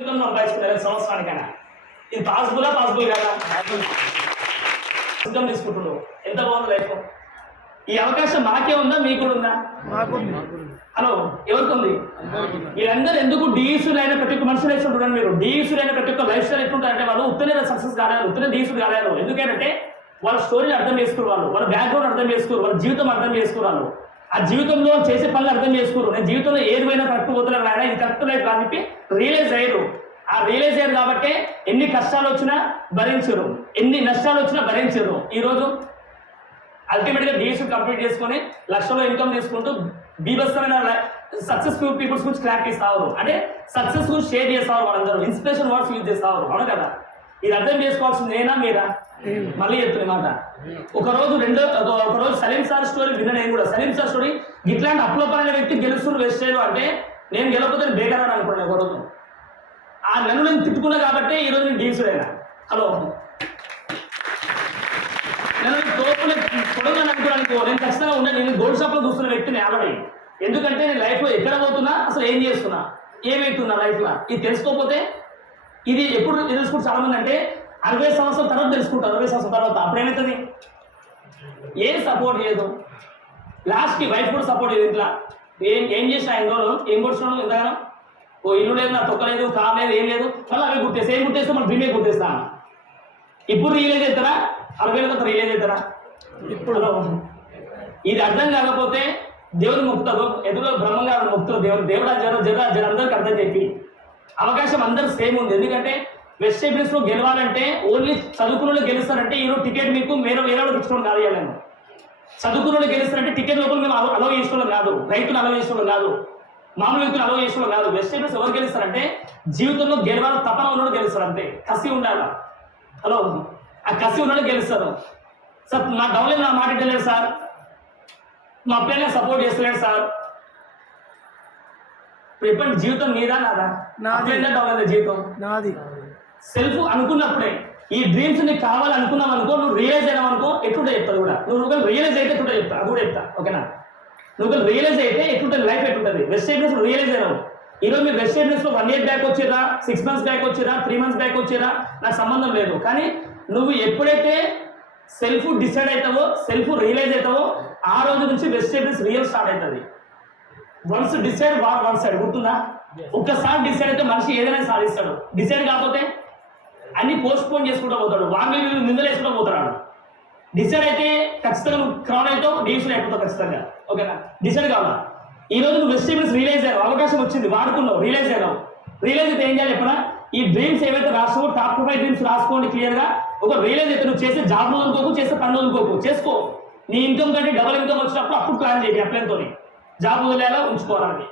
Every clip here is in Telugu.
జీవితం సంపాదించుకున్నారు సంవత్సరానికైనా. ఇది పాసిబులా పాసిబుల్ కదా? సిద్ధం తీసుకుంటున్నాడు ఎంత బాగుంది లైఫ్? ఈ అవకాశం మాకే ఉందా? మీకు ఉందా? హలో ఎవరికి ఉంది వీళ్ళందరూ ఎందుకు డీసులు అయిన ప్రతి ఒక్క మనుషులు వేసి చూడండి మీరు. డీసులు అయిన ప్రతి ఒక్క లైఫ్ స్టైల్ ఎట్లుంటారంటే వాళ్ళు ఉత్తనే సక్సెస్ కాలేరు ఉత్తనే డీసులు కాలేరు ఎందుకంటే వాళ్ళ స్టోరీని అర్థం చేసుకోరు వాళ్ళు. వాళ్ళ బ్యాక్గ్రౌండ్ అర్థం చేసుకోరు వాళ్ళ జీవితం అర్థం చేసుకోరు వాళ్ళు. ఆ జీవితంలో చేసే పనులు అర్థం చేసుకోరు. నేను జీవితంలో ఏదైనా కరెక్ట్ పోతున్నాను ఆయన ఇది కరెక్ట్ లైఫ్ అని చెప్పి రియలైజ్ అయ్యారు ఆ రియలైజ్ అయ్యారు కాబట్టి ఎన్ని కష్టాలు వచ్చినా భరించరు. ఎన్ని నష్టాలు వచ్చినా భరించరు. ఈరోజు అల్టిమేట్గా డిఎస్సీ కంప్లీట్ చేసుకొని లక్షలో ఇన్కమ్ తీసుకుంటూ బీభత్సమైన సక్సెస్ఫుల్ పీపుల్స్ గురించి క్లారిటీ ఇస్తారు అంటే సక్సెస్ గురించి షేర్ చేస్తారు వాళ్ళందరూ. ఇన్స్పిరేషన్ వర్డ్స్ యూజ్ చేస్తారు అవును కదా? ఇది అర్థం చేసుకోవాల్సింది నేనా మీరా? మళ్ళీ చెప్తున్న మాట. ఒక రోజు రెండో ఒక- రోజు సలీం సార్ స్టోరీ విన్న నేను కూడా. సలీం సార్ స్టోరీ ఇట్లాంటి అప్లోపర్ వ్యక్తి గెలుస్తున్న వెస్ట్ అంటే నేను గెలవకపోతే నేను అని అనుకున్నాను ఒక రోజు ఆ నన్ను నేను తిట్టుకున్నా కాబట్టి ఈ రోజు నేను డీసుడు హలో. నేను తోపులు పొడవు అనుకోవడానికి నేను ఖచ్చితంగా ఉండే నేను గోల్డ్ షాప్లో చూస్తున్న వ్యక్తిని ఆల్రెడీ. ఎందుకంటే నేను లైఫ్లో ఎక్కడ పోతున్నా అసలు ఏం చేస్తున్నా? ఏమైతున్నా లైఫ్లో? ఇది తెలుసుకోకపోతే ఇది ఎప్పుడు తెలుసుకుంటే చాలా మంది అంటే అరవై సంవత్సరాల తర్వాత తెలుసుకుంటారు అరవై సంవత్సరాల తర్వాత అప్పుడేమవుతుంది ఏం సపోర్ట్ చేయదు. లాస్ట్కి వైఫ్ కూడా సపోర్ట్ చేయదు ఇంట్లో. ఏం ఏం చేసినా ఆయన రోజు ఏం కొడుతున్నాడు ఇంతగానో ఓ ఇల్లు లేదు నా తొక్క లేదు కార్ లేదు ఏం లేదు. మళ్ళీ అవి గుర్తేస్తా ఏం గుర్తేస్తే మన డ్రీమే గుర్తేస్తా. ఇప్పుడు రియలైజ్ అవుతారా? అరవై తర్వాత రియలైజ్ అవుతారా? ఇప్పుడు ఇది అర్థం కాకపోతే దేవుని ముక్తారు ఎదురు బ్రహ్మంగారు ముక్తారు దేవుడు దేవుడు జర జర జర అందరికి అర్థం చెప్పి అవకాశం అందరు సేమ్ ఉంది. ఎందుకంటే వెస్ట్ ఇండీస్లో గెలవాలంటే ఓన్లీ చదువుకున్న వాళ్ళు గెలుస్తారంటే ఈరోజు టికెట్ మీకు వేరే వేరే వాళ్ళు ఇచ్చుకోవడం కాదు ఇవ్వాలి నేను చదువుకున్న వాళ్ళు గెలుస్తారంటే టికెట్ లోపల మేము అలౌ చేసుకోవడం కాదు. రైతులు అలౌ చేసుకోవడం కాదు. మామూలు వ్యక్తులు అలౌ చేసుకోవడం కాదు. వెస్ట్ ఇండీస్ ఎవరు గెలుస్తారంటే జీవితంలో గెలవాలి తపన ఉన్నోడు గెలుస్తారు అంతే. కసి ఉండాలి? హలో? ఆ కసి ఉన్నోడు గెలుస్తారు. సార్ మా డౌన్ నా మాట సార్. మా పిల్లల్ని సపోర్ట్ చేస్తలేడు సార్. ఎప్పటి జీవితం నీదా నాదా? నాది. డౌన్ అయిందా జీవితం? నాది. సెల్ఫ్ అనుకున్నప్పుడే ఈ డ్రీమ్స్ నీకు కావాలనుకున్నావు అనుకో నువ్వు రియలైజ్ అయినావు అనుకో ఎట్లుంటే చెప్తావు కూడా. నువ్వు ఒకవేళ రియలైజ్ అయితే ఎట్లుంటే చెప్తా? అది కూడా చెప్తా ఓకేనా నువ్వు ఒకవేళ రియలైజ్ అయితే ఎట్లుంటుంది లైఫ్ ఎట్లుంటుంది? వెస్ట్ ఏరియస్ రియలైజ్ అయినావు. ఈరోజు మీరు వెస్ట్లో వన్ ఇయర్ బ్యాక్ వచ్చిరా సిక్స్ మంత్స్ బ్యాక్ వచ్చిరా త్రీ మంత్స్ బ్యాక్ వచ్చిరా నాకు సంబంధం లేదు. కానీ నువ్వు ఎప్పుడైతే సెల్ఫ్ డిసైడ్ అవుతావో సెల్ఫ్ రియలైజ్ అవుతావో ఆ రోజు నుంచి వెస్ట్ రియల్ స్టార్ట్ అవుతుంది. Once decide what one side గుర్తుందా? ఒక్కసారి డిసైడ్ అయితే మనిషి ఏదైనా సాధిస్తాడు. డిసైడ్ కాకపోతే అన్ని పోస్ట్ పోన్ చేసుకుంటూ పోతాడు. వాళ్ళు వీళ్ళు నిందలు వేసుకుంటూ పోతాడు. డిసైడ్ అయితే ఖచ్చితంగా క్రాన్ క్రౌన్ అవుతావు డిసిషన్ అయిపోతావు ఖచ్చితంగా. ఓకేనా? డిసైడ్ కావాలా? ఈ రోజు నువ్వు వెజిటేబుల్స్ రియలైజ్ అయ్యావు అవకాశం వచ్చింది. వాడుకున్నావు. రియలైజ్ అయ్యావు రియలైజ్ అయితే ఏం చేయాలి ఎప్పుడా ఈ డ్రీమ్స్ ఏవైతే రాసుకో టాప్ ఫైవ్ డ్రీమ్స్ రాసుకోండి క్లియర్గా. ఒక రియలైజ్ అయితే నువ్వు చేసే జాబ్ వదులుకోకు చేసే పనులు వదులుకోకు. చేసుకో. నీ ఇన్కమ్ కంటే డబల్ ఇన్కమ్ వచ్చినప్పుడు అప్పుడు ప్లాన్ చేయండి అప్లైన్తో జాబ్ వదిలేలా ఉంచుకోవాలని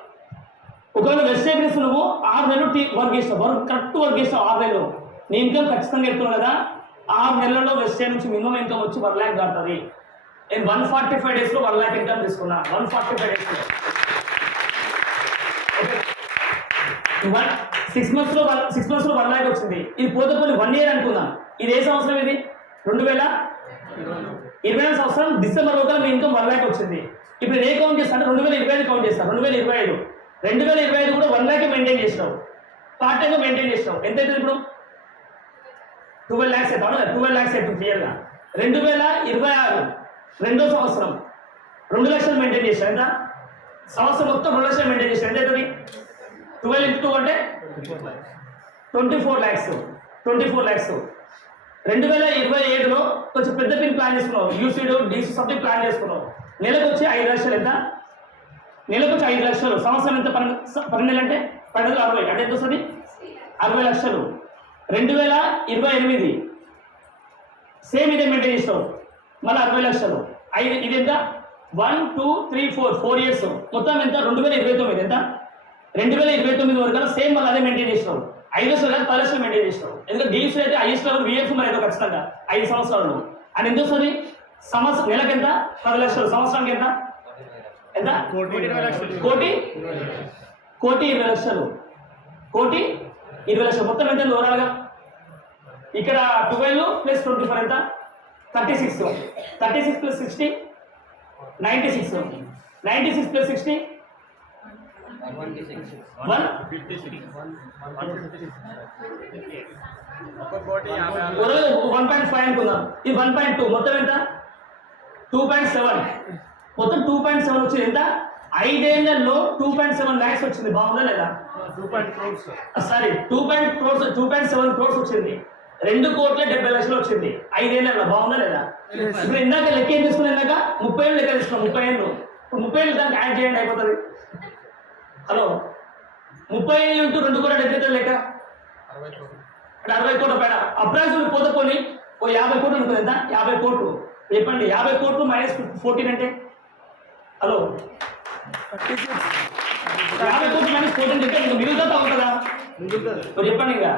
ఒకవేళ వెజిటేబుల్స్ నువ్వు ఆరు నెలలు టీ వర్క్ చేస్తావు. వర్క్ కరెక్ట్ వర్క్ చేస్తావు ఆరు నెలలు. నీ ఇన్కమ్ ఖచ్చితంగా చెప్తున్నావు కదా ఆరు నెలల్లో వెజిటేబుల్ నుంచి మినిమం ఇన్కమ్ వచ్చి వన్ ల్యాక్ దాటుతుంది. నేను వన్ ఫార్టీ ఫైవ్ డేస్లో వన్ ల్యాక్ ఇన్కమ్ తీసుకున్నా. వన్ ఫార్టీ ఫైవ్ డేస్లో వన్ సిక్స్ మంత్స్లో వన్ సిక్స్ మంత్స్లో వన్ ల్యాక్ వచ్చింది. ఇది పోతే పోయి వన్ ఇయర్ అనుకుందాం. ఇది ఏ సంవత్సరం ఇది? రెండు వేల? ఇరవై సంవత్సరం డిసెంబర్ లోపల మీ ఇన్కమ్ వన్ ల్యాక్ వచ్చింది. ఇప్పుడు నేను ఏ కౌంట్ చేస్తాను రెండు వేల ఇరవై ఐదు కౌంట్ చేస్తాను రెండు వేల ఇరవై ఐదు. రెండు వేల ఇరవై ఐదు కూడా వన్ ల్యాక్ మెయింటైన్ చేసినావు. పార్ట్ టైంగా మెయింటైన్ చేసినావు. ఎంత అవుతుంది ఇప్పుడు? ట్వెల్వ్ ల్యాక్స్ అవుతా అవునా? ట్వెల్వ్ ల్యాక్స్ అవుతుంది క్లియర్గా రెండు వేల ఇరవై ఆరు రెండో సంవత్సరం. రెండు లక్షలు మెయింటైన్ చేసావు ఎంత? సంవత్సరం మొత్తం రెండు లక్షలు మెయింటైన్ చేసావు ఎంత అవుతుంది? ట్వెల్వ్ ఇంటూ టూ అంటే twenty four lakhs twenty four lakhs రెండు వేల ఇరవై ఏడులో కొంచెం పెద్ద పిన్ ప్లాన్ చేసుకున్నావు. యూసీడ్ డీసీ సబ్జెక్ట్ ప్లాన్ చేసుకున్నావు. నెలకు వచ్చి ఐదు లక్షలు ఎంత? నెలకు వచ్చి ఐదు లక్షలు. సంవత్సరం ఎంత? పన్నెండు నెలలు అంటే పన్నెండు అరవై. అంటే ఎంత వస్తుంది? అరవై లక్షలు. రెండు వేల ఇరవై ఎనిమిది. సేమ్ ఇదే మెయింటైన్ చేస్తావు మళ్ళీ అరవై లక్షలు. ఐదు ఇది ఎంత? One two three four four years. మొత్తం ఎంత? రెండు వేల ఇరవై తొమ్మిది. ఎంత? రెండు వేల ఇరవై తొమ్మిది వరకు సేమ్ మళ్ళీ అదే మెయింటైన్ చేసినావు ఐదు లక్షలు కాదు పది లక్షలు మెయింటైన్ చేసినావు ఎందుకంటే డీఎస్ అయితే ఐఎస్ లెవెల్ విఎఫ్ మరి ఖచ్చితంగా. ఐదు సంవత్సరాలు. అండ్ ఎంత వస్తుంది? సంవత్సరం నెలకి ఎంత పది లక్షలు. సంవత్సరానికి ఎంత? ఎంత? కోటి కోటి? ఇరవై లక్షలు. కోటి ఇరవై లక్షలు. మొత్తం ఎంత ఓవరాల్గా? ఇక్కడ ట్వెల్వ్ ప్లస్ ట్వంటీ ఫోర్ ఎంత? Thirty six. Thirty six plus sixty? Ninety six. Ninety six plus sixty? One? Point five అనుకుందాం. ఇది వన్ పాయింట్ టూ మొత్తం ఎంత? టూ పాయింట్ సెవెన్ మొత్తం టూ పాయింట్ సెవెన్ వచ్చింది ఎంత? ఐదేళ్ళలో టూ పాయింట్ సెవెన్ ల్యాక్స్ వచ్చింది. బాగుందా లేదా? Two point crores sorry two point crores two point seven crores వచ్చింది. రెండు కోట్ల డెబ్బై లక్షలు వచ్చింది. ఐదేళ్ళలో బాగుందా లేదా? ఇప్పుడు ఇందాక లెక్క ఏం తీసుకున్నా ఇందాక? ముప్పై ఏళ్ళు లెక్క తీసుకున్నాం ముప్పై ఏళ్ళు. ఇప్పుడు ముప్పై ఏళ్ళు దానికి యాడ్ చేయండి అయిపోతుంది. హలో ముప్పై ఏళ్ళు ఇంటూ రెండు కోట్ల డెబ్బై లెక్క? అంటే అరవై కోట్ల పైన. అప్రాక్సిమేట్ పోతే పోనీ ఓ యాభై కోట్లు ఉంటుంది ఎంత? యాభై కోట్లు. చెప్పండి యాభై కోట్లు మైనస్ ఫోర్టీన్ అంటే? హలో. యాభై కోట్లు మైనస్ ఫోర్టీన్ చెప్తే మీకు మిగులుతా మిగులుతుంది. ఇప్పుడు చెప్పండి ఇంకా.